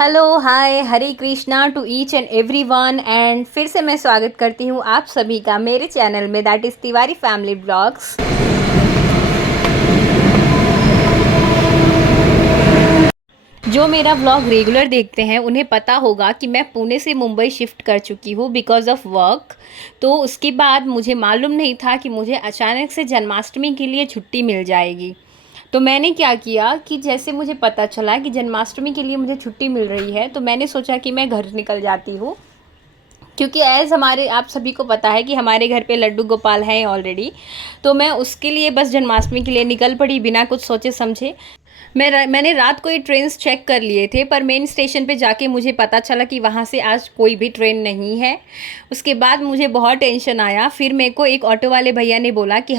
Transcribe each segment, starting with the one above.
Hello hi Hare Krishna to each and everyone and फिर से मैं स्वागत करती हूँ आप सभी का मेरे चैनल में that is Tiwari family blogs. जो मेरा व्लॉग रेगुलर देखते हैं उन्हें पता होगा कि मैं पुणे से मुंबई शिफ्ट कर चुकी हूँ बिकॉज़ ऑफ वर्क। तो उसके बाद मुझे मालूम नहीं था कि मुझे अचानक से जन्माष्टमी के लिए छुट्टी मिल जाएगी। तो मैंने क्या किया कि जैसे मुझे पता चला कि जन्माष्टमी के लिए मुझे छुट्टी मिल रही है तो मैंने सोचा कि मैं घर निकल जाती हूँ, क्योंकि एज़ हमारे आप सभी को पता है कि हमारे घर पे लड्डू गोपाल हैं ऑलरेडी। तो मैं उसके लिए बस जन्माष्टमी के लिए निकल पड़ी बिना कुछ सोचे समझे। मैंने रात को ये ट्रेन्स चेक कर लिए थे, पर मेन स्टेशन पे जाके मुझे पता चला कि वहाँ से आज कोई भी ट्रेन नहीं है। उसके बाद मुझे बहुत टेंशन आया। फिर मेरे को एक ऑटो वाले भैया ने बोला कि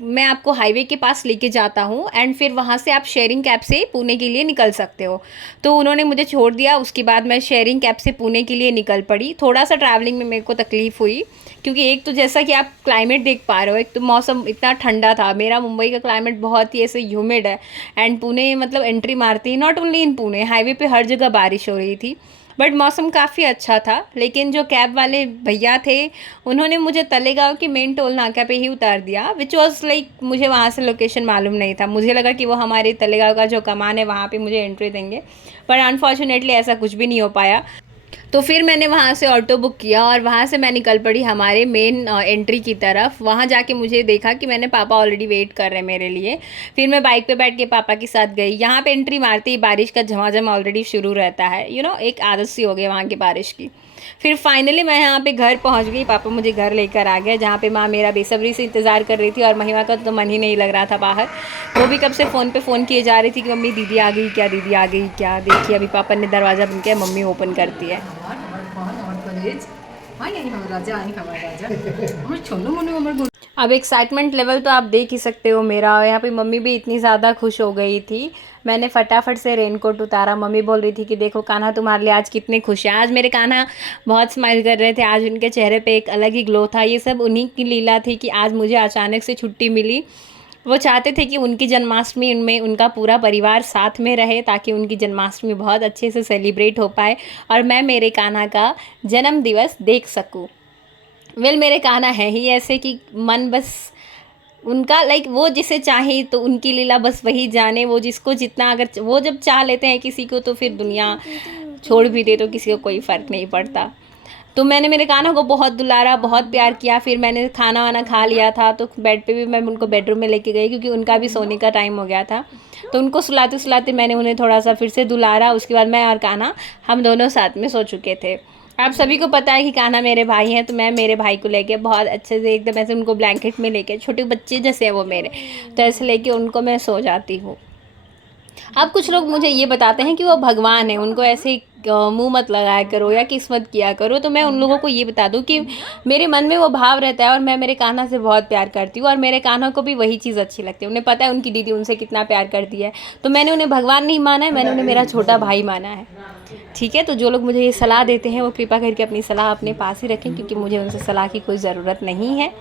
मैं आपको हाईवे के पास लेके जाता हूँ एंड फिर वहाँ से आप शेयरिंग कैब से पुणे के लिए निकल सकते हो। तो उन्होंने मुझे छोड़ दिया। उसके बाद मैं शेयरिंग कैब से पुणे के लिए निकल पड़ी। थोड़ा सा ट्रैवलिंग में मेरे को तकलीफ़ हुई, क्योंकि एक तो जैसा कि आप क्लाइमेट देख पा रहे हो, एक तो मौसम इतना ठंडा था। मेरा मुंबई का क्लाइमेट बहुत ही ऐसे ह्यूमिड है एंड पुणे मतलब एंट्री मारती ही not only in Pune, highway पे हर जगह बारिश हो रही थी। बट मौसम काफ़ी अच्छा था। लेकिन जो कैब वाले भैया थे उन्होंने मुझे तलेगाँव की मेन टोल नाका पे ही उतार दिया, विच वॉज़ लाइक मुझे वहाँ से लोकेशन मालूम नहीं था। मुझे लगा कि वो हमारे तलेगाँव का जो कमान है वहाँ पे मुझे एंट्री देंगे, पर अनफॉर्चुनेटली ऐसा कुछ भी नहीं हो पाया। तो फिर मैंने वहाँ से ऑटो बुक किया और वहाँ से मैं निकल पड़ी हमारे मेन एंट्री की तरफ। वहाँ जाके मुझे देखा कि मैंने पापा ऑलरेडी वेट कर रहे हैं मेरे लिए। फिर मैं बाइक पे बैठ के पापा के साथ गई। यहाँ पे एंट्री मारते ही बारिश का झमाझम ऑलरेडी शुरू रहता है, एक आदत सी हो गई वहाँ की बारिश की। फिर फाइनली मैं यहाँ पे घर पहुँच गई। पापा मुझे घर लेकर आ गए, जहाँ पे माँ मेरा बेसब्री से इंतज़ार कर रही थी और महिमा का तो मन ही नहीं लग रहा था बाहर। वो भी कब से फ़ोन पे फ़ोन किए जा रही थी कि मम्मी दीदी आ गई क्या, दीदी आ गई क्या। देखिए अभी पापा ने दरवाज़ा बंद किया, मम्मी ओपन करती है। अब एक्साइटमेंट लेवल तो आप देख ही सकते हो मेरा। यहाँ पे मम्मी भी इतनी ज़्यादा खुश हो गई थी। मैंने फटाफट से रेनकोट उतारा। मम्मी बोल रही थी कि देखो कान्हा तुम्हारे लिए आज कितने खुश हैं। आज मेरे कान्हा बहुत स्माइल कर रहे थे। आज उनके चेहरे पे एक अलग ही ग्लो था। ये सब उन्हीं की लीला थी कि आज मुझे अचानक से छुट्टी मिली। वो चाहते थे कि उनकी जन्माष्टमी में उनका पूरा परिवार साथ में रहे, ताकि उनकी जन्माष्टमी बहुत अच्छे से सेलिब्रेट हो पाए और मैं मेरे कान्हा का जन्म दिवस देख सकूं। मेरे कान्हा है ही ऐसे कि मन बस उनका लाइक वो जिसे चाहे तो उनकी लीला बस वही जाने। वो जिसको जितना अगर वो जब चाह लेते हैं किसी को तो फिर दुनिया छोड़ भी दे तो किसी को कोई फ़र्क नहीं पड़ता। तो मैंने मेरे कान्हा को बहुत दुलारा, बहुत प्यार किया। फिर मैंने खाना वाना खा लिया था तो बेड पे भी मैं उनको बेडरूम में लेके गई, क्योंकि उनका भी सोने का टाइम हो गया था। तो उनको सुलाते सुलाते मैंने उन्हें थोड़ा सा फिर से दुलारा। उसके बाद मैं और कान्हा हम दोनों साथ में सो चुके थे। आप सभी को पता है कि कान्हा मेरे भाई हैं, तो मैं मेरे भाई को लेके बहुत अच्छे से एकदम ऐसे उनको ब्लैंकेट में लेके, छोटे बच्चे जैसे हैं वो मेरे, तो ऐसे लेके उनको मैं सो जाती हूँ। अब कुछ लोग मुझे ये बताते हैं कि वो भगवान है, उनको ऐसे मुंह मत लगाया करो या किस्मत किया करो। तो मैं उन लोगों को ये बता दूं कि मेरे मन में वो भाव रहता है और मैं मेरे कान्हा से बहुत प्यार करती हूँ और मेरे कान्हा को भी वही चीज़ अच्छी लगती है। उन्हें पता है उनकी दीदी उनसे कितना प्यार करती है। तो मैंने उन्हें भगवान नहीं माना है, मैंने उन्हें मेरा छोटा भाई माना है। ठीक है, तो जो लोग मुझे ये सलाह देते हैं वो कृपा करके अपनी सलाह अपने पास ही रखें, क्योंकि मुझे उनसे सलाह की कोई ज़रूरत नहीं है।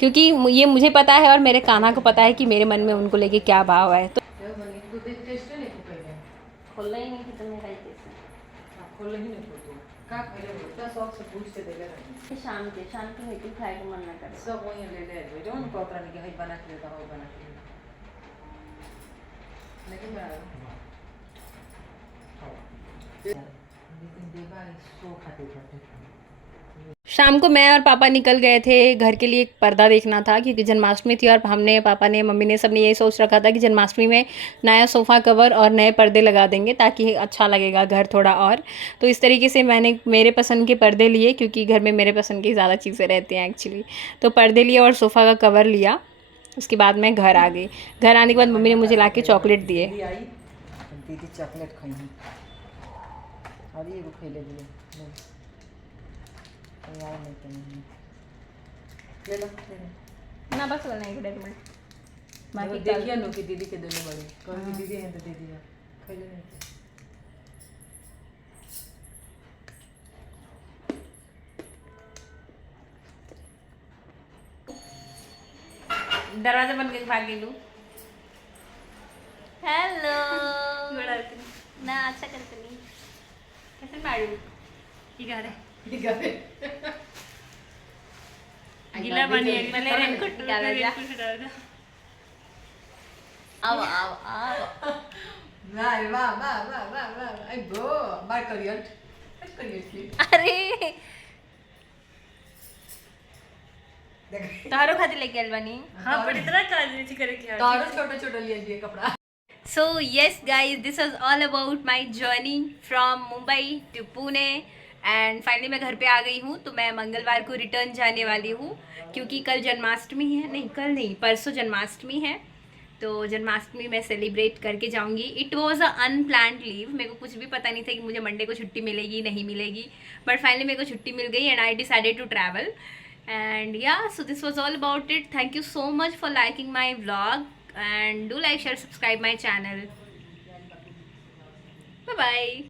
क्योंकि ये मुझे पता है और मेरे कान्हा को पता है कि मेरे मन में उनको लेके क्या भाव है। तो खोलना ही नहीं थी तो मेरा ही कैसे खोल ही नहीं फोटो का पहले उतना शौक से पूछते देले रही शाम के हेतु खाए को मन ना करे सब वही ले ले जो उनको पता नहीं कि हई बना के देता हो बना के लेकिन लेकिन देवा सो खाते खाते शाम को मैं और पापा निकल गए थे घर के लिए। एक पर्दा देखना था क्योंकि जन्माष्टमी थी और हमने, पापा ने, मम्मी ने, सबने यही सोच रखा था कि जन्माष्टमी में नया सोफ़ा कवर और नए पर्दे लगा देंगे ताकि अच्छा लगेगा घर थोड़ा और। तो इस तरीके से मैंने मेरे पसंद के पर्दे लिए, क्योंकि घर में मेरे पसंद की ज़्यादा चीज़ें रहती हैं एक्चुअली। तो पर्दे लिए और सोफ़ा का कवर लिया। उसके बाद मैं घर आ गई। घर आने के बाद मम्मी ने मुझे ला के चॉकलेट दिए। दीदी चॉकलेट खाई और ये वो खेले दिए यार नहीं ले लो ना बस नहीं एक मिनट बाकी देखिए नो कि दीदी के दोनों बड़ी कौन दीदी हैं तो दीदी है खेले नहीं दरवाजा बंद करके भाग गेलू। हेलो गुड ना अच्छा करते नहीं कैसे मारू ठीक है रे ठीक है गीला पानी है मैंने रेनकोट निकाला जा आओ आओ आओ वाह वाह वाह वाह वाह वाह आई बो बार करियर अरे देख तारो खाती लेके आइल बानी हाँ पर इतना काजी करे क्या तारो छोटा छोटा लिए दिए कपड़ा So yes guys, this was all about my journey from Mumbai to Pune and finally मैं घर पे आ गई हूँ। तो मैं मंगलवार को रिटर्न जाने वाली हूँ क्योंकि कल जन्माष्टमी है, नहीं कल नहीं परसों जन्माष्टमी है। तो जन्माष्टमी मैं सेलिब्रेट करके जाऊँगी। It was a unplanned leave, मेरे को कुछ भी पता नहीं था कि मुझे मंडे को छुट्टी मिलेगी नहीं मिलेगी, बट फाइनली मेरे को छुट्टी मिल गई and I decided to travel and yeah, so this was all about it. Thank you so much for liking my vlog and do like, share, subscribe my channel. Bye bye.